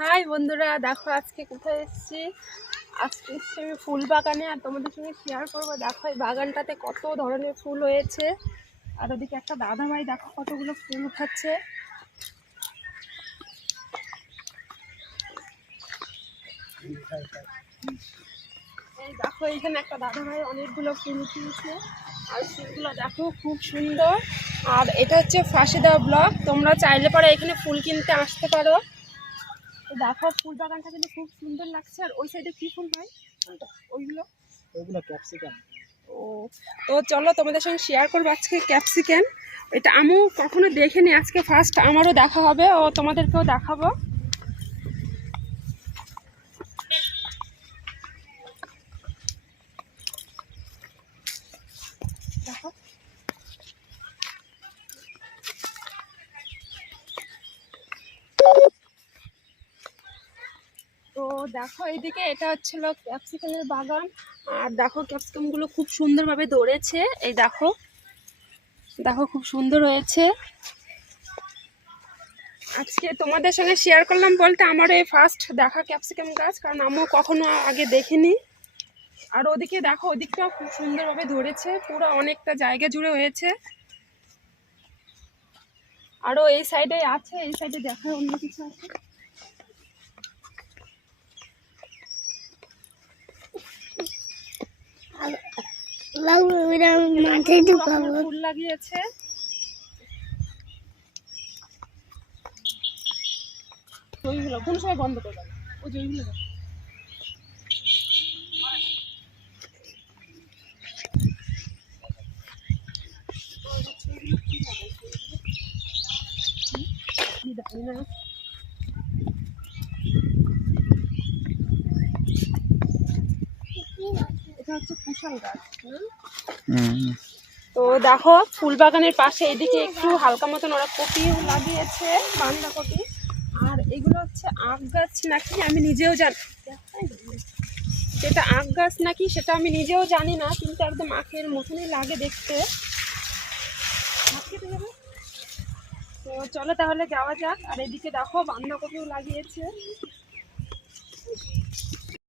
High বন্ধুরা, দেখো আজকে কোথায় এসেছি। আজকে এসেছি আমি ফুল বাগানে, আর তোমাদের সঙ্গে শেয়ার করবো। দেখো এই বাগানটাতে কত ধরনের ফুল হয়েছে, আর ওদিকে একটা দাদা ভাই দেখো কতগুলো ফুল উঠাচ্ছে। এই দেখো এইখানে একটা দাদা ভাই অনেকগুলো ফুল উঠিয়েছে, আর ফুলগুলো দেখো খুব সুন্দর। আর এটা হচ্ছে ফাঁসি দেওয়া ব্লক, তোমরা চাইলে পরে এখানে ফুল কিনতে আসতে পারো। দেখো ফুল বাগানটা কিন্তু খুব সুন্দর লাগছে। আর ওই সাইডে কি ফুল ভাই? ওইগুলো ক্যাপসিকাম। ও, তো চলো তোমাদের সঙ্গে শেয়ার করবো আজকে ক্যাপসিকাম। এটা আমিও কখনো দেখিনি, আজকে ফার্স্ট আমারও দেখা হবে ও তোমাদেরকেও দেখাবো। দেখো তো দেখো এইদিকে এটা হচ্ছিল ক্যাপসিকামের বাগান। আর দেখো ক্যাপসিকামগুলো খুব সুন্দরভাবে ধরেছে। এই দেখো দেখো খুব সুন্দর হয়েছে। আজকে তোমাদের সঙ্গে শেয়ার করলাম বলতে আমার এই ফার্স্ট দেখা ক্যাপসিকাম গাছ, কারণ আমিও কখনো আগে দেখিনি। আর ওদিকে দেখো ওদিকটাও খুব সুন্দরভাবে ধরেছে, পুরো অনেকটা জায়গা জুড়ে হয়েছে। আরো এই সাইডে আছে, এই সাইডে দেখার অন্য কিছু আছে। ফুল লাগিয়েছে। ওইগুলো কোন সময় বন্ধ করবে না, ওই যে ওইগুলো দেখো। এটা হচ্ছে কুশাল গাছ। তো দেখো ফুল বাগানের পাশে এদিকে একটু হালকা মতন ওরা কপি লাগিয়েছে, বাঁধাকপি। আর এগুলো হচ্ছে আখ গাছ নাকি আমি নিজেও জানি, যেটা আখ গাছ নাকি সেটা আমি নিজেও জানি না, কিন্তু একদম আখের মতনই লাগে দেখতে। তো চলো তাহলে যাওয়া যাক। আর এদিকে দেখো বাঁধাকপিও লাগিয়েছে।